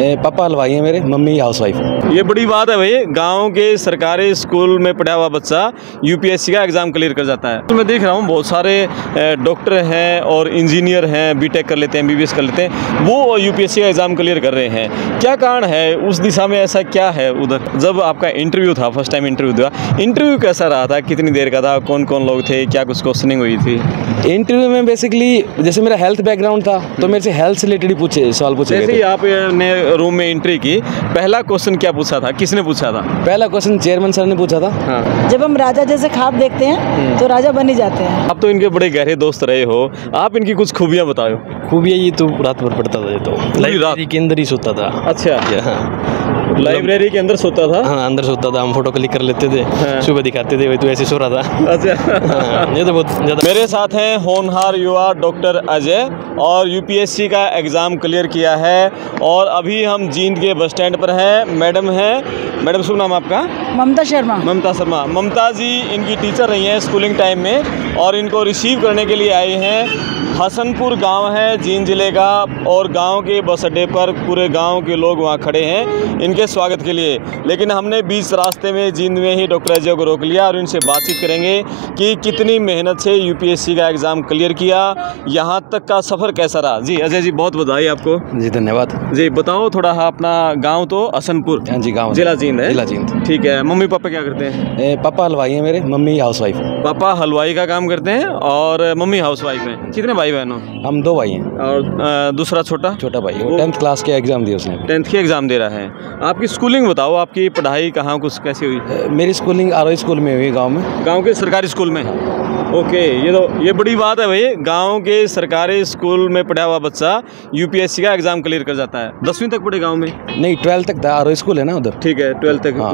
पापा हलवाई हैं मेरे, मम्मी हाउसवाइफ है। ये बड़ी बात है भाई, गांव के सरकारी स्कूल में पढ़ा हुआ बच्चा यूपीएससी का एग्ज़ाम क्लियर कर जाता है। तो मैं देख रहा हूँ बहुत सारे डॉक्टर हैं और इंजीनियर हैं, बीटेक कर लेते हैं, एमबीबीएस कर लेते हैं, वो यूपीएससी का एग्ज़ाम क्लियर कर रहे हैं। क्या कारण है उस दिशा में, ऐसा क्या है उधर? जब आपका इंटरव्यू था, फर्स्ट टाइम इंटरव्यू था, इंटरव्यू कैसा रहा था, कितनी देर का था, कौन कौन लोग थे, क्या कुछ क्वेश्चनिंग हुई थी? इंटरव्यू में बेसिकली जैसे मेरा हेल्थ बैकग्राउंड था तो मेरे से हेल्थ से रिलेटेड ही सवाल पूछे गए थे। जैसे ही आपने रूम में एंट्री की, पहला क्वेश्चन क्या पूछा था, किसने पूछा था? पहला क्वेश्चन चेयरमैन सर ने पूछा था। हाँ। जब हम राजा जैसे ख्वाब देखते हैं तो राजा बन ही जाते हैं। आप तो इनके बड़े गहरे दोस्त रहे हो, आप इनकी कुछ खूबियाँ बताओ। खूबियाँ ये तो रात भर पढ़ता था, ये तो लाइब्रेरी के अंदर ही सोता था। अच्छा, लाइब्रेरी के अंदर सोता था? हाँ, अंदर सोता था, हम फोटो क्लिक कर लेते थे। हाँ। सुबह दिखाते थे, वही तो ऐसे सो रहा था। अच्छा। हाँ, ये तो बहुत ज़्यादा। मेरे साथ हैं होनहार युवा डॉक्टर अजय, और यूपीएससी का एग्ज़ाम क्लियर किया है, और अभी हम जींद के बस स्टैंड पर हैं। मैडम हैं, मैडम शुभ नाम आपका? ममता शर्मा। ममता शर्मा। ममता जी इनकी टीचर रही हैं स्कूलिंग टाइम में, और इनको रिसीव करने के लिए आए हैं। हसनपुर गांव है जींद ज़िले का, और गांव के बस अड्डे पर पूरे गांव के लोग वहां खड़े हैं इनके स्वागत के लिए। लेकिन हमने बीच रास्ते में जींद में ही डॉक्टर अजय को रोक लिया और इनसे बातचीत करेंगे कि कितनी मेहनत से यूपीएससी का एग्ज़ाम क्लियर किया, यहाँ तक का सफ़र कैसा रहा। जी अजय जी, बहुत बधाई आपको। जी धन्यवाद। जी बताओ थोड़ा, अपना गाँव तो हसनपुर? हाँ जी, गाँव जिला जींद है। जिला जींद। ठीक है। मम्मी पापा क्या करते हैं? पापा हलवाई हैं मेरे, मम्मी हाउसवाइफ है। पापा हलवाई का काम करते हैं और मम्मी हाउसवाइफ हैं। कितने भाई बहन हो? हम 2 भाई हैं। और दूसरा छोटा भाई वो 10th क्लास के एग्ज़ाम दिए उसने। 10th के एग्ज़ाम दे रहा है। आपकी स्कूलिंग बताओ, आपकी पढ़ाई कहाँ कुछ कैसी हुई? मेरी स्कूलिंग आरओई स्कूल में हुई, गांव में। गांव के सरकारी स्कूल में? ओके, ये बड़ी बात है भाई, गांव के सरकारी स्कूल में पढ़ा हुआ बच्चा यूपीएससी का एग्ज़ाम क्लियर कर जाता है। 10वीं तक पढ़े गांव में? नहीं, 12th तक था, आरओई स्कूल है ना उधर। ठीक है, 12th तक। हाँ।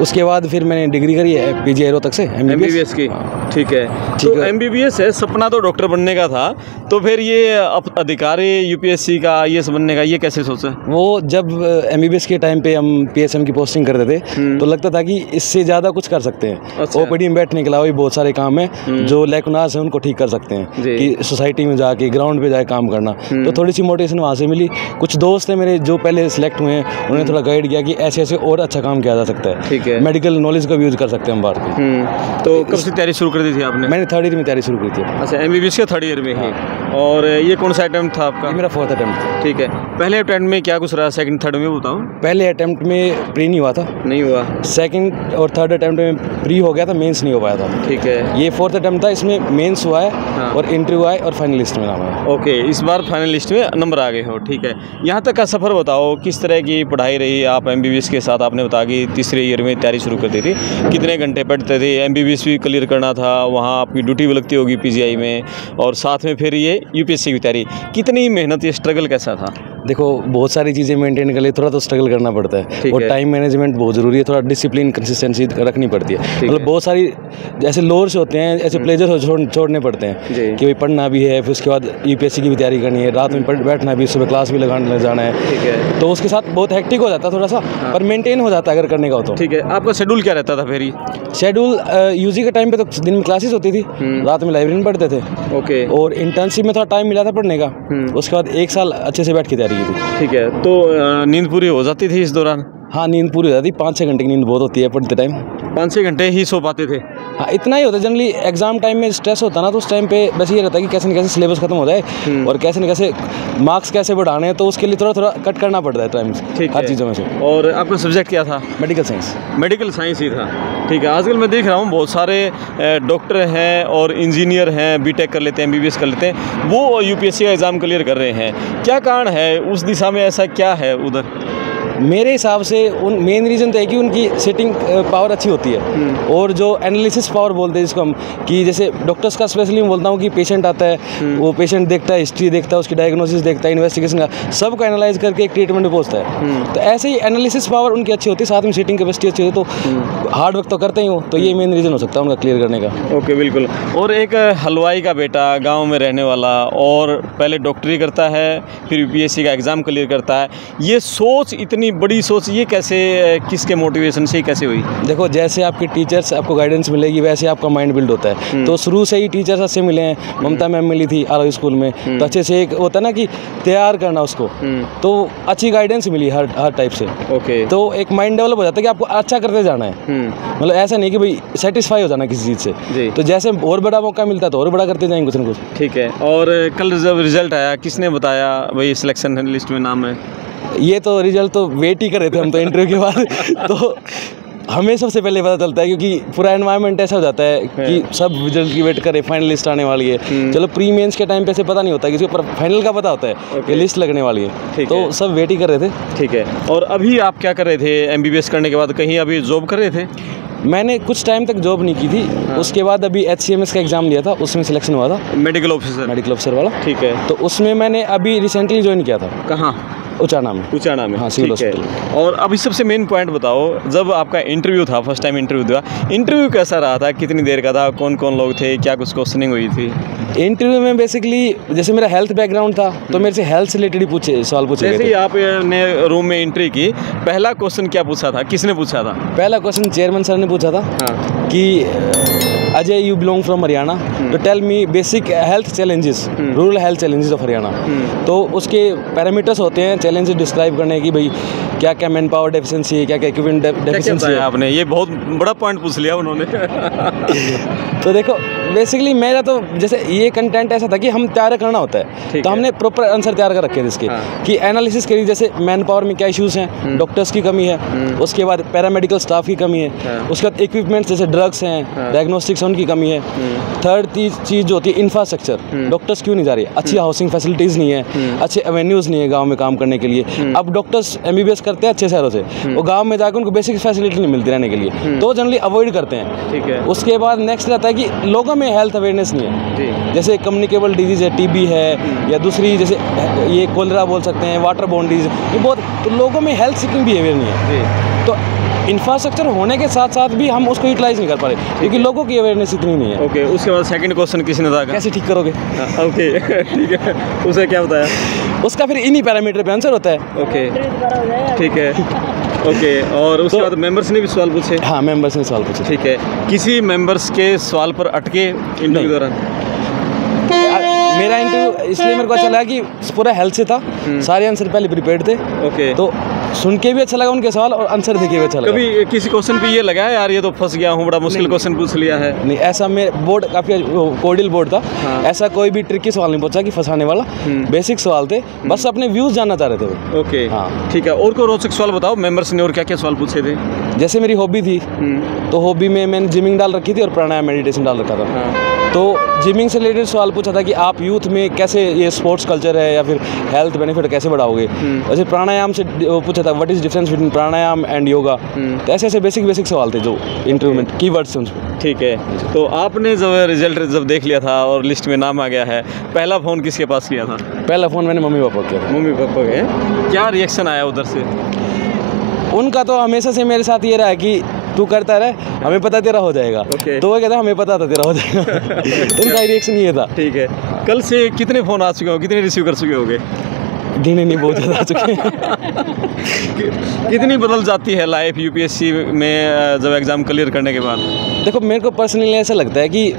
उसके बाद फिर मैंने डिग्री करी है पीजी एरो तक से, एमबीबीएस की। ठीक है। तो एमबीबीएस है, सपना तो डॉक्टर बनने का था, तो फिर ये अधिकारी यूपीएससी का आईएएस बनने का ये कैसे सोचा? वो जब एमबीबीएस के टाइम पे हम पीएसएम की पोस्टिंग करते थे तो लगता था कि इससे ज़्यादा कुछ कर सकते हैं। अच्छा। ओपीडी में बैठने के अलावा भी बहुत सारे काम है जो लैकुनास है उनको ठीक कर सकते हैं, कि सोसाइटी में जाके ग्राउंड पे जाके काम करना। तो थोड़ी सी मोटिवेशन वहाँ से मिली। कुछ दोस्त हैं मेरे जो पहले सिलेक्ट हुए हैं, उन्होंने थोड़ा गाइड किया कि ऐसे ऐसे और अच्छा काम किया जा सकता है। ठीक है। मेडिकल नॉलेज का भी यूज़ कर सकते हैं हम बाहर की। तो कब से तैयारी शुरू कर दी थी आपने? मैंने 3rd ईयर में तैयारी शुरू की थी। अच्छा, एमबीबीएस के 3rd ईयर में ही। और ये कौन सा अटेम्प्ट था आपका? मेरा 4th अटेम्प्ट था। ठीक है। पहले अटेम्प्ट में क्या कुछ रहा, 2nd 3rd में बताओ? पहले अटेम्प्ट में प्री नहीं हुआ था। नहीं हुआ। 2nd और 3rd अटेम्प्ट में प्री हो गया था, मेंस नहीं हो पाया था। ठीक है। ये 4th अटेम्प्ट था, इसमें मेंस हुआ है। हाँ। और इंटरव्यू आए और फाइनल लिस्ट में नाम आया। ओके, इस बार फाइनल लिस्ट में नंबर आ गए हो। ठीक है। यहाँ तक का सफ़र बताओ, किस तरह की पढ़ाई रही? आप एमबीबीएस के साथ आपने बताया कि 3रे ईयर में तैयारी शुरू कर दी थी, कितने घंटे पढ़ते थे? एमबीबीएस भी क्लियर करना था, वहाँ आपकी ड्यूटी भी लगती होगी पीजीआई में, और साथ में फिर ये यूपीएससी की तैयारी, कितनी मेहनत, ये स्ट्रगल कैसा था? देखो, बहुत सारी चीज़ें मेंटेन के लिए थोड़ा तो स्ट्रगल करना पड़ता है, और टाइम मैनेजमेंट बहुत ज़रूरी है, थोड़ा डिसिप्लिन कंसिस्टेंसी रखनी पड़ती है। मतलब बहुत सारी जैसे लोअर्स होते हैं, ऐसे प्लेजर छोड़ने पड़ते हैं कि भाई पढ़ना भी है, फिर उसके बाद यूपीएससी की भी तैयारी करनी है, रात में बैठना भी, सुबह क्लास भी लगाने जाना है। ठीक है। तो उसके साथ बहुत हेक्टिक हो जाता है थोड़ा सा, पर मेंटेन हो जाता है अगर करने का हो तो। ठीक है। आपका शेड्यूल क्या रहता था फिर? शेड्यूल यूजी के टाइम पे तो दिन में क्लासेस होती थी, रात में लाइब्रेरी में पढ़ते थे। ओके। और इंटर्नशिप में थोड़ा टाइम मिला था पढ़ने का, उसके बाद 1 साल अच्छे से बैठ के तैयारी की थी। ठीक है। तो नींद पूरी हो जाती थी इस दौरान? हाँ, नींद पूरी हो जाती, 5-6 घंटे की नींद बहुत होती है पढ़ते टाइम। 5-6 घंटे ही सो पाते थे? हाँ, इतना ही होता है। जनरली एग्जाम टाइम में स्ट्रेस होता है ना, तो उस टाइम पे बस ये रहता है कि कैसे न कैसे सिलेबस खत्म हो जाए और कैसे न कैसे मार्क्स कैसे बढ़ाने हैं, तो उसके लिए थोड़ा थोड़ा कट करना पड़ता है टाइम, हर चीज़ों में से। और आपका सब्जेक्ट क्या था? Medical science. मेडिकल साइंस ही था। ठीक है। आजकल मैं देख रहा हूँ बहुत सारे डॉक्टर हैं और इंजीनियर हैं, बीटेक कर लेते हैं, एमबीबीएस कर लेते हैं, वो यूपीएससी का एग्ज़ाम क्लियर कर रहे हैं। क्या कारण है उस दिशा में, ऐसा क्या है उधर? मेरे हिसाब से उन मेन रीज़न तो है कि उनकी सिटिंग पावर अच्छी होती है, और जो एनालिसिस पावर बोलते हैं जिसको हम, कि जैसे डॉक्टर्स का स्पेशली मैं बोलता हूँ कि पेशेंट आता है, वो पेशेंट देखता है, हिस्ट्री देखता है, उसकी डायग्नोसिस देखता है, इन्वेस्टिगेशन का सबको एनालाइज करके एक ट्रीटमेंट में पहुँचता है। तो ऐसे ही एनालिसिस पावर उनकी अच्छी होती है, साथ में सिटिंग कैपेसिटी अच्छी होती है, तो हार्ड वर्क तो करते ही हो, तो ये मेन रीज़न हो सकता है उनका क्लियर करने का। ओके, बिल्कुल। और एक हलवाई का बेटा, गाँव में रहने वाला, और पहले डॉक्टरी करता है, फिर यूपीएससी का एग्ज़ाम क्लियर करता है, ये सोच इतनी इतनी बड़ी सोच ये कैसे, किसके मोटिवेशन से कैसे हुई? देखो, जैसे आपके टीचर्स आपको गाइडेंस मिलेगी वैसे आपका माइंड बिल्ड होता है। तो शुरू से ही टीचर्स अच्छे मिले हैं। ममता मैम मिली थी आरओ स्कूल में, तो अच्छे से एक होता है ना कि तैयार करना उसको, तो अच्छी गाइडेंस मिली हर टाइप से। ओके। तो एक माइंड डेवलप हो जाता है कि आपको अच्छा करते जाना है, मतलब ऐसा नहीं कि भाई सेटिस्फाई हो जाना किसी चीज़ से। तो जैसे और बड़ा मौका मिलता है तो और बड़ा करते जाएंगे कुछ ना कुछ। ठीक है। और कल जब रिजल्ट आया किसने बताया भाई सिलेक्शन लिस्ट में नाम है? ये तो रिजल्ट तो वेट ही कर रहे थे हम तो इंटरव्यू के बाद। तो हमें सबसे पहले पता चलता है, क्योंकि पूरा एनवायरनमेंट ऐसा हो जाता है कि सब रिजल्ट की वेट करे, फाइनल लिस्ट आने वाली है। चलो प्री मेंस के टाइम पे ऐसे पता नहीं होता, किसी को फाइनल का पता होता है कि लिस्ट लगने वाली है, तो सब वेट ही कर रहे थे। ठीक है। और अभी आप क्या कर रहे थे एमबीबीएस करने के बाद? कहीं अभी जॉब कर रहे थे? मैंने कुछ टाइम तक जॉब नहीं की थी। उसके बाद अभी HCMS का एग्ज़ाम दिया था, उसमें सिलेक्शन हुआ था, मेडिकल ऑफिसर वाला। ठीक है। तो उसमें मैंने अभी रिसेंटली ज्वाइन किया था। कहाँ? उचाना में। हाँ, सिविल ठीक है। और अभी सबसे मेन पॉइंट बताओ, जब आपका इंटरव्यू था, फर्स्ट टाइम इंटरव्यू था, इंटरव्यू कैसा रहा था? कितनी देर का था? कौन कौन लोग थे? क्या कुछ क्वेश्चनिंग हुई थी? इंटरव्यू में बेसिकली जैसे मेरा हेल्थ बैकग्राउंड था, तो मेरे से हेल्थ से रिलेटेड ही सवाल पूछे गए थे। जैसे ही आपने रूम में एंट्री की, पहला क्वेश्चन क्या पूछा था? किसने पूछा था? पहला क्वेश्चन चेयरमैन सर ने पूछा था कि Ajay, you belong from Haryana, तो tell me basic health challenges, rural health challenges of Haryana. तो उसके पैरामीटर्स होते हैं चैलेंजेस डिस्क्राइब करने की, भाई क्या क्या मैन पावर डेफिशिएंसी है, क्या क्या इक्विपमेंट डेफिशिएंसी है। आपने ये बहुत बड़ा पॉइंट पूछ लिया उन्होंने। तो देखो, बेसिकली मेरा तो जैसे ये कंटेंट ऐसा था कि हम तैयार करना होता है, तो हमने प्रॉपर आंसर तैयार कर रखे थे इसके, कि एनालिसिस करी जैसे मैन पावर में क्या इश्यूज़ हैं, डॉक्टर्स की कमी है, उसके बाद पैरामेडिकल स्टाफ की कमी है, उसके बाद इक्विपमेंट्स जैसे ड्रग्स हैं, डायग्नोस्टिक्स उनकी कमी है। थर्ड चीज़ जो होती है इंफ्रास्ट्रक्चर, डॉक्टर्स क्यों नहीं जा रही, अच्छी हाउसिंग फैसिलिटीज़ नहीं है, अच्छे एवेन्यूज़ नहीं है गाँव में काम करने के लिए। अब डॉक्टर्स MBBS करते हैं अच्छे शहरों से, वो गाँव में जाकर उनको बेसिक फैसिलिटी नहीं मिलती रहने के लिए, तो जनरली अवॉइड करते हैं। ठीक है। उसके बाद नेक्स्ट रहता है कि लोगों में हेल्थ अवेयरनेस नहीं है, जैसे कम्युनिकेबल डिजीज़ है, TB है, या दूसरी जैसे ये कोलेरा बोल सकते हैं, वाटर बोर्न डिजीज, ये बहुत, तो लोगों में हेल्थ सीकिंग बिहेवियर नहीं है। तो इंफ्रास्ट्रक्चर होने के साथ साथ भी हम उसको यूटिलाइज नहीं कर पा रहे, क्योंकि लोगों की अवेयरनेस इतनी नहीं है। ओके। उसके बाद सेकंड क्वेश्चन किसने था? कैसे ठीक करोगे? ओके। ठीक है। उसे क्या बताया? उसका फिर इन्हीं पैरामीटर पे आंसर होता है। ओके, ठीक है। ओके। और उसके बाद मेंबर्स ने भी सवाल पूछे? हाँ, मेंबर्स ने सवाल पूछे। ठीक है। किसी मेंबर्स के सवाल पर अटके इंटरव्यू दौरान? मेरा इंटरव्यू इसलिए मेरे को अच्छा लगा कि पूरा हेल्थ से था, सारे आंसर पहले प्रिपेयर्ड थे। ओके। तो सुन के भी अच्छा लगा उनके सवाल, और आंसर देख के भी अच्छा लगा। कभी किसी क्वेश्चन पे ये लगा यार ये तो फंस गया हूँ, बड़ा मुश्किल क्वेश्चन पूछ लिया है? नहीं, ऐसा मेरे बोर्ड काफ़ी कोडियल बोर्ड था। ऐसा कोई भी ट्रिकी सवाल नहीं पूछा कि फंसाने वाला, बेसिक सवाल थे, बस अपने व्यूज़ जानना चाह रहे थे वो। ओके। हाँ, ठीक है। और कोई रोचक सवाल बताओ मेंबर्स ने, और क्या क्या सवाल पूछे थे? जैसे मेरी हॉबी थी, तो हॉबी में मैंने जिमिंग डाल रखी थी और प्राणायाम मेडिटेशन डाल रखा था। तो जिमिंग से रिलेटेड सवाल पूछा था कि आप यूथ में कैसे ये स्पोर्ट्स कल्चर है या फिर हेल्थ बेनिफिट कैसे बढ़ाओगे। वैसे प्राणायाम से पूछा था what is difference between pranayama and yoga. तो ऐसे ऐसे बेसिक सवाल थे जो इंटरव्यू में कीवर्ड्स थे उसमें। ठीक है। तो आपने जब रिजल्ट जब देख लिया था और लिस्ट में नाम आ गया है, पहला फ़ोन किसके पास किया था? पहला फ़ोन मैंने मम्मी पापा को किया था। मम्मी पापा के क्या रिएक्शन आया उधर से? उनका तो हमेशा से मेरे साथ ये रहा है कि तू करता रहे, हमें पता तेरा हो जाएगा। तो वो कहता हमें पता था तेरा हो जाएगा। उनका रिएक्शन ये था। ठीक है। कल से कितने फ़ोन आ चुके हो, कितने रिसीव कर चुके होगे? गिने नहीं, बहुत ज़्यादा आ चुके हैं। कितनी बदल जाती है लाइफ UPSC में जब एग्ज़ाम क्लियर करने के बाद? देखो, मेरे को पर्सनली ऐसा लगता है कि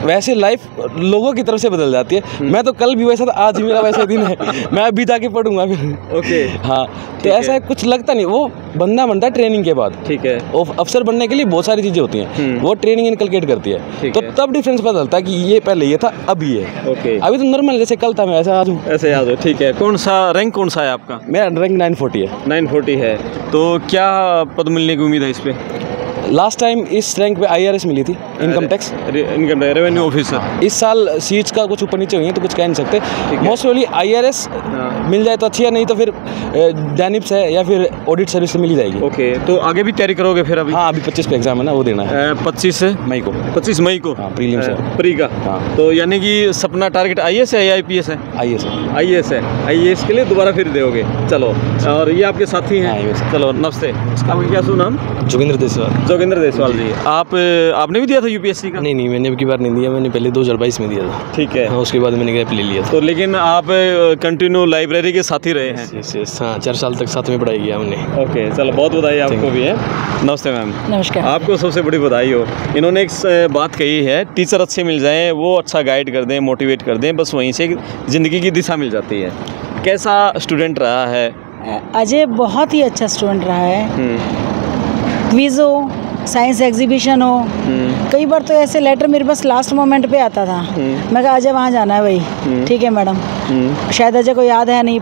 वैसे लाइफ लोगों की तरफ से बदल जाती है। मैं तो कल भी वैसा था, आज मेरा वैसा दिन है, मैं अभी जाके पढ़ूंगा फिर। ओके। हाँ, तो ऐसा कुछ लगता नहीं, वो बंदा बनता है ट्रेनिंग के बाद। ठीक है। अफसर बनने के लिए बहुत सारी चीज़ें होती हैं, वो ट्रेनिंग इनकलकेट करती है, तो तब डिफरेंस पता चलता है कि ये पहले ये था, अभी ये। ओके। अभी तो नॉर्मल जैसे कल था, मैं ऐसा आज हूँ। ऐसे याद हो। ठीक है। कौन सा रैंक कौन सा है आपका? मेरा रैंक 940 है। 940 है। तो क्या पद मिलने की उम्मीद है इस पे? लास्ट टाइम इस रैंक पे IRS मिली थी, इनकम टैक्स रेवेन्यू ऑफिसर। इस साल सीट्स का कुछ ऊपर नीचे हुई है तो कुछ कह नहीं सकते। मोस्ट प्रोबेबली IRS मिल जाए तो अच्छी है, नहीं तो फिर डैनिप्स है या फिर ऑडिट सर्विस से मिल ही जाएगी। ओके। तो आगे भी तैयारी करोगे फिर अभी? हाँ, अभी 25 पे एग्जाम है ना, वो देना है। 25 मई को? 25 मई को। हाँ, प्रीलिम्स है। प्री का। हाँ। तो यानी कि सपना टारगेट IAS है या IPS है? IAS है। IAS है। IAS के लिए दोबारा फिर दोगे? चलो। और ये आपके साथी हैं? हाँ, चलो, नमस्ते। आपका क्या नाम? जोगिंद्र देसवाल। जोगिंदर देसवाल जी, आपने भी दिया था यूपीएससी का? नहीं, मैंने अब की बार नहीं दिया, मैंने पहले 2022 में दिया था। ठीक है। हाँ, उसके बाद मैंने गैप ले लिया था। तो लेकिन आप कंटिन्यू लाइब्रेरी के साथ ही रहे हैं? हाँ, 4 साल तक साथ में पढ़ाई किया हमने। ओके, चलो बहुत बधाई आपको भी है। नमस्ते मैम। नमस्कार। आपको सबसे बड़ी बधाई हो। इन्होंने एक बात कही है, टीचर अच्छे मिल जाएं, वो अच्छा गाइड कर दें, मोटिवेट कर दें, बस वहीं से ज़िंदगी की दिशा मिल जाती है। कैसा स्टूडेंट रहा है अजय? बहुत ही अच्छा स्टूडेंट रहा है। क्विज हो, साइंस एग्जीबिशन हो, कई बार तो ऐसे लेटर मेरे पास लास्ट मोमेंट पे आता था। मैं कहा अजय वहाँ जाना है भाई। ठीक है मैडम। शायद अजय को याद है, नहीं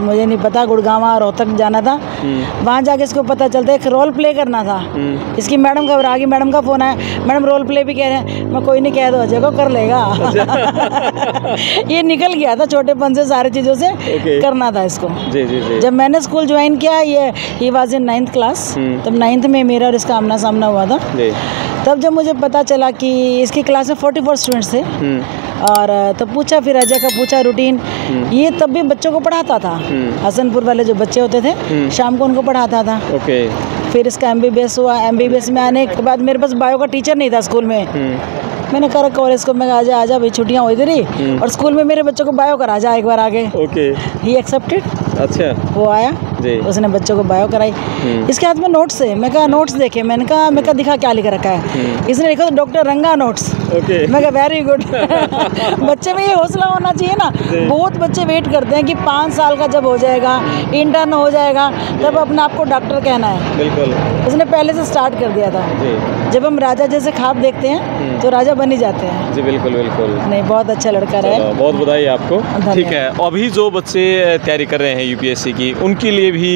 मुझे नहीं पता, गुड़गांव रोहतक जाना था। वहाँ जाके इसको पता चलता है एक रोल प्ले करना था। इसकी मैडम घबरा गई, मैडम का फ़ोन आया, मैडम रोल प्ले भी कह रहे हैं। मैं कोई नहीं, कह दो अजय को, कर लेगा। ये निकल गया था छोटेपन से, सारी चीज़ों से करना था इसको। जी। जब मैंने स्कूल ज्वाइन किया, ये वाज इन 9th क्लास, तब 9th में मेरा और इसका आमना सामना हुआ था। तब जब मुझे पता चला कि इसकी क्लास में 44 स्टूडेंट्स थे, और तो पूछा, फिर अजय का पूछा रूटीन। ये तब भी बच्चों को पढ़ाता था, हसनपुर वाले जो बच्चे होते थे, शाम को उनको पढ़ाता था। फिर इसका MBBS हुआ। MBBS में आने के बाद मेरे पास बायो का टीचर नहीं था स्कूल में। मैंने कहा कॉलेज को, मैं आजा भाई, छुट्टियाँ हो इधर ही, और स्कूल में मेरे बच्चों को बायो करा जा एक बार आगे। He accepted. अच्छा। वो आया, उसने बच्चों को बायो कराई। इसके हाथ में नोट्स है। मैं कहा नोट्स देखे, मैंने कहा दिखा क्या लिख रखा है। इसने लिखा डॉक्टर रंगा नोट्स। मैं कहा वेरी गुड। बच्चे में ये हौसला होना चाहिए ना। बहुत बच्चे वेट करते हैं कि 5 साल का जब हो जाएगा, इंटर्न हो जाएगा, तब अपने आप को डॉक्टर कहना है। बिल्कुल। उसने पहले से स्टार्ट कर दिया था। जब हम राजा जैसे ख्वाब देखते हैं तो राजा बन ही जाते हैं। जी बिल्कुल। नहीं, बहुत अच्छा लड़का रहा है। बहुत बधाई आपको। ठीक है, अभी जो बच्चे तैयारी कर रहे हैं यूपीएससी की, उनके लिए भी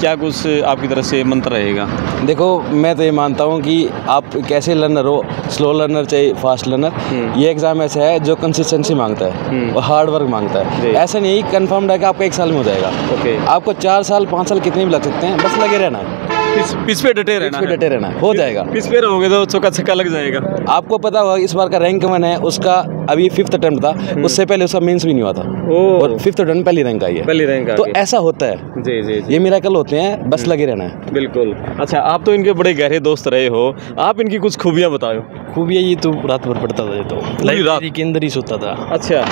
क्या कुछ आपकी तरफ से मंत्र रहेगा? देखो, मैं तो ये मानता हूँ कि आप कैसे लर्नर हो, स्लो लर्नर चाहे फास्ट लर्नर, ये एग्ज़ाम ऐसा है जो कंसिस्टेंसी मांगता है और हार्ड वर्क मांगता है। ऐसा नहीं कंफर्म है कि आपका 1 साल में हो जाएगा। आपको 4 साल 5 साल कितने भी लग सकते हैं, बस लगे रहना है, पिच पे डटे रहना, हो जाएगा। पिच पे रहोगे तो चौका छक्का लग जाएगा। आपको पता होगा इस बार का रैंक 1 है, उसका अभी 5th अटेम्प्ट था, उससे पहले उसका मेंस भी नहीं हुआ था, और 5th अटेम्प्ट पहली रैंक आई है। तो ऐसा होता है। जी। ये मिरेकल होते हैं, बस लगे रहना है। बिल्कुल। अच्छा, आप तो इनके बड़े गहरे दोस्त रहे हो, आप इनकी कुछ खूबियाँ बताओ। खूबियाँ, ये तो रात भर पढ़ता था, ये तो लाइब्रेरी के अंदर ही सोता था। अच्छा।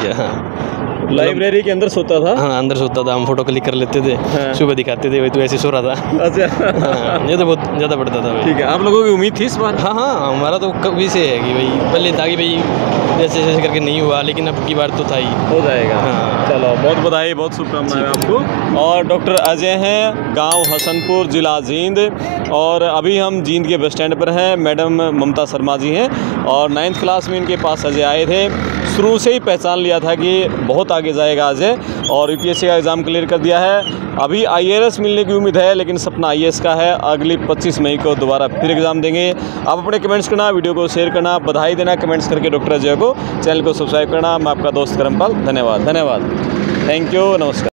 लाइब्रेरी के अंदर सोता था? हाँ, अंदर सोता था। हम फोटो क्लिक कर लेते थे। हाँ। सुबह दिखाते थे, भाई तू ऐसे सो रहा था। अच्छा। हाँ, ये तो बहुत ज़्यादा पढ़ता था भाई। ठीक है, आप लोगों की उम्मीद थी इस बार? हाँ, हमारा तो कभी से है कि भाई पहले था कि भाई जैसे करके नहीं हुआ, लेकिन अब की बार तो था ही, हो जाएगा। हाँ। चलो, बहुत बधाई, बहुत शुभकामनाएं आपको। और डॉक्टर अजय हैं, गांव हसनपुर, जिला जींद, और अभी हम जींद के बस स्टैंड पर हैं। मैडम ममता शर्मा जी हैं, और 9th क्लास में इनके पास अजय आए थे। शुरू से ही पहचान लिया था कि बहुत आगे जाएगा अजय, और यूपीएससी का एग्ज़ाम क्लियर कर दिया है। अभी IAS मिलने की उम्मीद है, लेकिन सपना IAS का है। अगली 25 मई को दोबारा फिर एग्ज़ाम देंगे। आप अपने कमेंट्स करना, वीडियो को शेयर करना, बधाई देना कमेंट्स करके डॉक्टर अजय को, चैनल को सब्सक्राइब करना। मैं आपका दोस्त करमपाल, धन्यवाद। थैंक यू, नमस्कार।